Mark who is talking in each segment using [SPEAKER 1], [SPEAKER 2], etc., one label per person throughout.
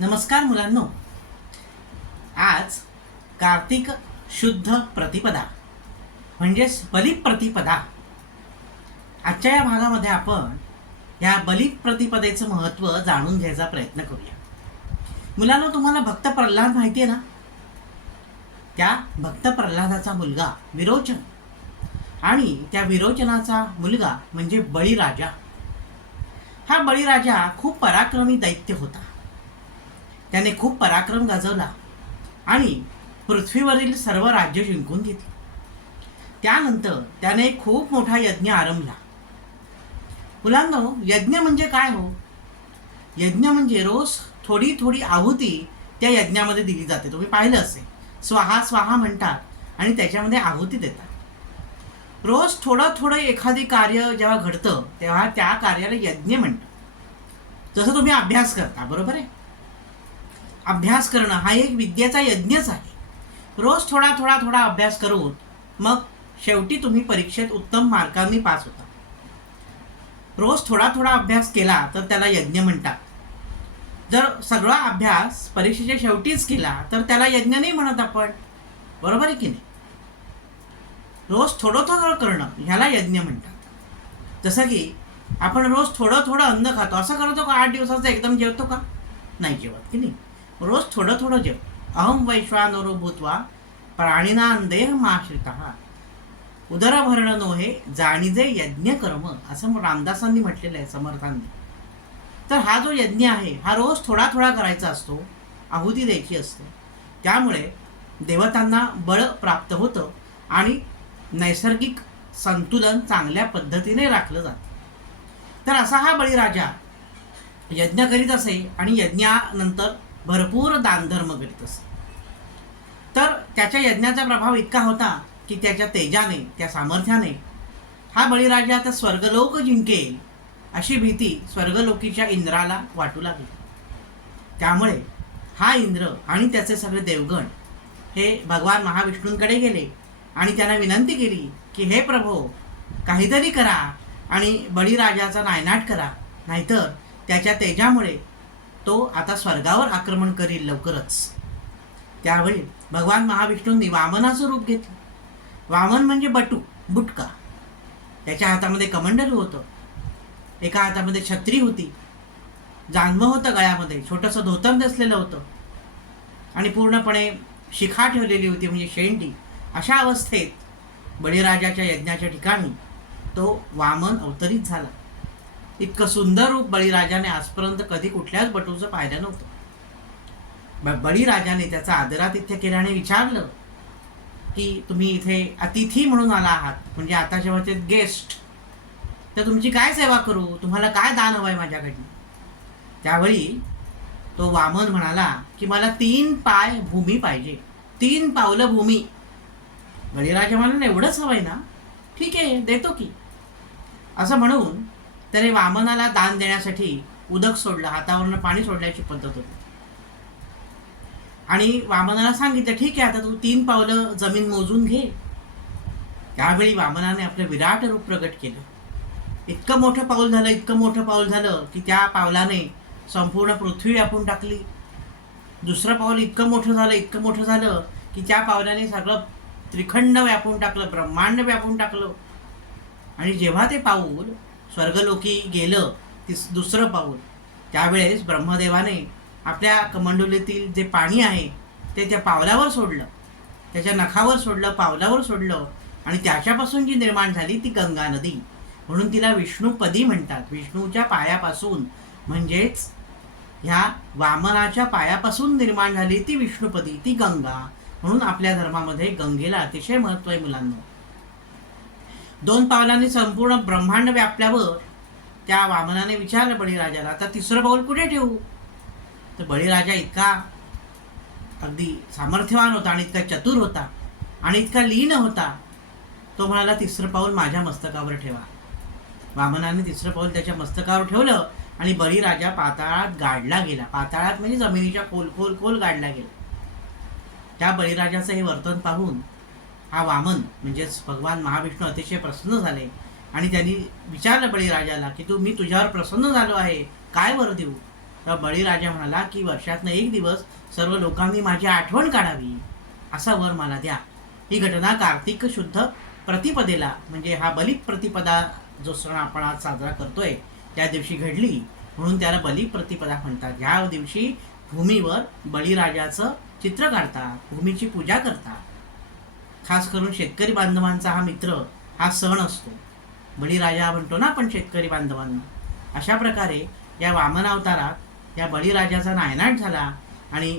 [SPEAKER 1] नमस्कार मुलांनो. आज कार्तिक शुद्ध प्रतिपदा म्हणजेच बलिप्रतिपदा. आजच्या या भागामध्ये आपण या बलिप्रतिपदेचं महत्त्व जाणून घ्यायचा प्रयत्न करूया. मुलांनो तुम्हाला भक्त प्रल्हाद माहिती आहे ना? त्या भक्त प्रल्हादाचा मुलगा विरोचन. आणि त्या विरोचनाचा मुलगा म्हणजे बळीराजा. हा बळीराजा खूप पराक्रमी दैत्य होता. त्याने खूप पराक्रम गाजवला आणि पृथ्वीवरील सर्व राज्य जिंकून घेतली. त्यानंतर त्याने खूप मोठा यज्ञ आरंभला. मुलांनो यज्ञ म्हणजे काय हो? यज्ञ म्हणजे रोज थोडी थोडी आहुती त्या यज्ञामध्ये दिली जाते. तुम्ही पाहिलं असेल. स्वाहा स्वाहा म्हणतात आणि त्याच्यामध्ये आहुती देतात. रोज थोडं थोडं एखादी कार्य जेव्हा घडतं तेव्हा त्या कार्याला यज्ञ म्हणतात. जसं तुम्ही अभ्यास करता बरोबर आहे? अभ्यास करणं हा एक विद्येचा यज्ञच आहे. रोज थोडा थोडा थोडा अभ्यास करून मग शेवटी तुम्ही परीक्षेत उत्तम मार्कांनी पास होता. रोज थोडा थोडा अभ्यास केला तर त्याला यज्ञ म्हणतात. जर सगळा अभ्यास परीक्षेच्या शेवटीच केला तर त्याला यज्ञ नाही म्हणत आपण. बरोबर आहे की नाही? रोज थोडं थोडं करणं ह्याला यज्ञ म्हणतात. जसं की आपण रोज थोडं थोडं अन्न खातो. असं करतो का? आठ दिवसाचं एकदम जेवतो का? नाही जेवत की नाही? रोज थोडं थोडं जेव. अहम वैश्वानरो भूत्वा प्राणिनान देह माश्रित उदरभरण नोहे जाणीजे यज्ञ कर्म असं रामदासांनी म्हटलेलं आहे समर्थांनी. तर हा जो यज्ञ आहे हा रोज थोडा थोडा करायचा असतो आहुती द्यायची असते. त्यामुळे देवतांना बळ प्राप्त होतं आणि नैसर्गिक संतुलन चांगल्या पद्धतीने राखलं जातं. तर असा हा बळीराजा यज्ञ करीत असे आणि यज्ञानंतर भरपूर दानधर्म करीत असे तर त्याच्या यज्ञाचा प्रभाव इतका होता की त्याच्या तेजाने त्या सामर्थ्याने हा बळीराजा आता स्वर्गलोक जिंकेल अशी भीती स्वर्गलोकीच्या इंद्राला वाटू लागली. त्यामुळे हा इंद्र आणि त्याचे सगळे देवगण हे भगवान महाविष्णूंकडे गेले आणि त्यांना विनंती केली की हे प्रभो काहीतरी करा आणि बळीराजाचा नायनाट करा नाहीतर त्याच्या तेजामुळे तो आता स्वर्गावर आक्रमण करील लवकरच. त्यावेळी भगवान महाविष्णूंनी वामनाचं रूप घेतलं. वामन म्हणजे बटू बुटका. त्याच्या हातामध्ये कमंडल होतं. एका हातामध्ये छत्री होती. जानवं होतं गळ्यामध्ये. छोटंसं धोतर नसलेलं होतं. आणि पूर्णपणे शिखा ठेवलेली होती म्हणजे शेंडी. अशा अवस्थेत बळीराजाच्या यज्ञाच्या ठिकाणी तो वामन अवतरित झाला. इतकं सुंदर रूप बळीराजाने आजपर्यंत कधी कुठल्याच बटूचं पाहिलं नव्हतं. बळीराजाने त्याचा आदरातिथ्य केल्याने विचारलं की तुम्ही इथे अतिथी म्हणून आला आहात म्हणजे आता जेव्हा ते गेस्ट तर तुमची काय सेवा करू? तुम्हाला काय दान हवं आहे माझ्याकडनं? त्यावेळी तो वामन म्हणाला की मला तीन पाय भूमी पाहिजे. तीन पावलं भूमी. बळीराजा म्हणाला एवढंच हवं आहे ना? ठीक आहे देतो की. असं म्हणून त्याने वामनाला दान देण्यासाठी उदक सोडलं हातावरनं पाणी सोडण्याची पद्धत होती. आणि वामनाला सांगितलं ठीक आहे आता तू तीन पावलं जमीन मोजून घे. त्यावेळी वामनाने आपलं विराट रूप प्रगट केलं. इतकं मोठं पाऊल झालं इतकं मोठं पाऊल झालं की त्या पावलाने संपूर्ण पृथ्वी व्यापून टाकली. दुसरं पाऊल इतकं मोठं झालं इतकं मोठं झालं की त्या पावलाने सगळं त्रिखंड व्यापून टाकलं ब्रह्मांड व्यापून टाकलं. आणि जेव्हा ते पाऊल स्वर्गलोकी गेलं तिस दुसरं पाऊल. त्यावेळेस ब्रह्मदेवाने आपल्या कमंडोलीतील जे पाणी आहे ते त्या पावलावर सोडलं. त्याच्या नखावर सोडलं पावलावर सोडलं आणि त्याच्यापासून जी निर्माण झाली ती गंगा नदी. म्हणून तिला विष्णुपदी म्हणतात. विष्णूच्या पायापासून म्हणजेच ह्या वामनाच्या पायापासून निर्माण झाली ती विष्णुपदी ती गंगा. म्हणून आपल्या धर्मामध्ये गंगेला अतिशय महत्त्व आहे मुलांना. दोन पावलांनी संपूर्ण ब्रह्मांड व्यापल्यावर त्या वामनाने विचारलं बळीराजाला आता तिसरं पाऊल कुठे ठेवू? तर बळीराजा इतका अगदी सामर्थ्यवान होता आणि इतका चतुर होता आणि इतका लीन होता तो म्हणाला तिसरं पाऊल माझ्या मस्तकावर ठेवा. वामनाने तिसरं पाऊल त्याच्या मस्तकावर ठेवलं आणि बळीराजा पाताळात गाडला गेला. पाताळात म्हणजे जमिनीच्या खोल खोल खोल गाडला गेला. त्या बळीराजाचं हे वर्तन पाहून हा वामन म्हणजेच भगवान महाविष्णू अतिशय प्रसन्न झाले. आणि त्यांनी विचारलं बळीराजाला की तू मी तुझ्यावर प्रसन्न झालो आहे. काय वर देऊ? तर बळीराजा म्हणाला की वर्षातनं एक दिवस सर्व लोकांनी माझी आठवण काढावी. असा वर मला द्या. ही घटना कार्तिक शुद्ध प्रतिपदेला म्हणजे हा बलिप्रतिपदा जो सण आपण आज साजरा करतोय त्या दिवशी घडली. म्हणून त्याला बलिप्रतिपदा म्हणतात. ह्या दिवशी भूमीवर बळीराजाचं चित्र काढतात भूमीची पूजा करतात. खास करून शेतकरी बांधवांचा हा मित्र हा सण असतो. बळीराजा म्हणतो ना आपण शेतकरी बांधवांना. अशा प्रकारे या वामन अवतारात या बळीराजाचा नायनाट झाला आणि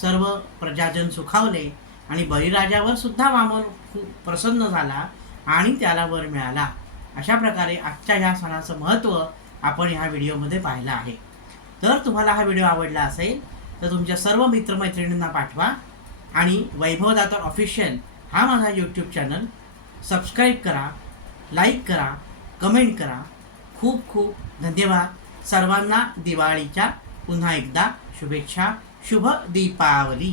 [SPEAKER 1] सर्व प्रजाजन सुखावले आणि बळीराजावर सुद्धा वामन खूप प्रसन्न झाला आणि त्याला वर मिळाला. अशा प्रकारे आजच्या ह्या सणाचं महत्त्व आपण ह्या व्हिडिओमध्ये पाहिलं आहे. तर तुम्हाला हा व्हिडिओ आवडला असेल तर तुमच्या सर्व मित्रमैत्रिणींना पाठवा आणि वैभव दातर ऑफिशियल हा माझा यूट्यूब चॅनल सबस्क्राईब करा लाईक करा कमेंट करा. खूप खूप धन्यवाद. सर्वांना दिवाळीच्या पुन्हा एकदा शुभेच्छा. शुभ दीपावली.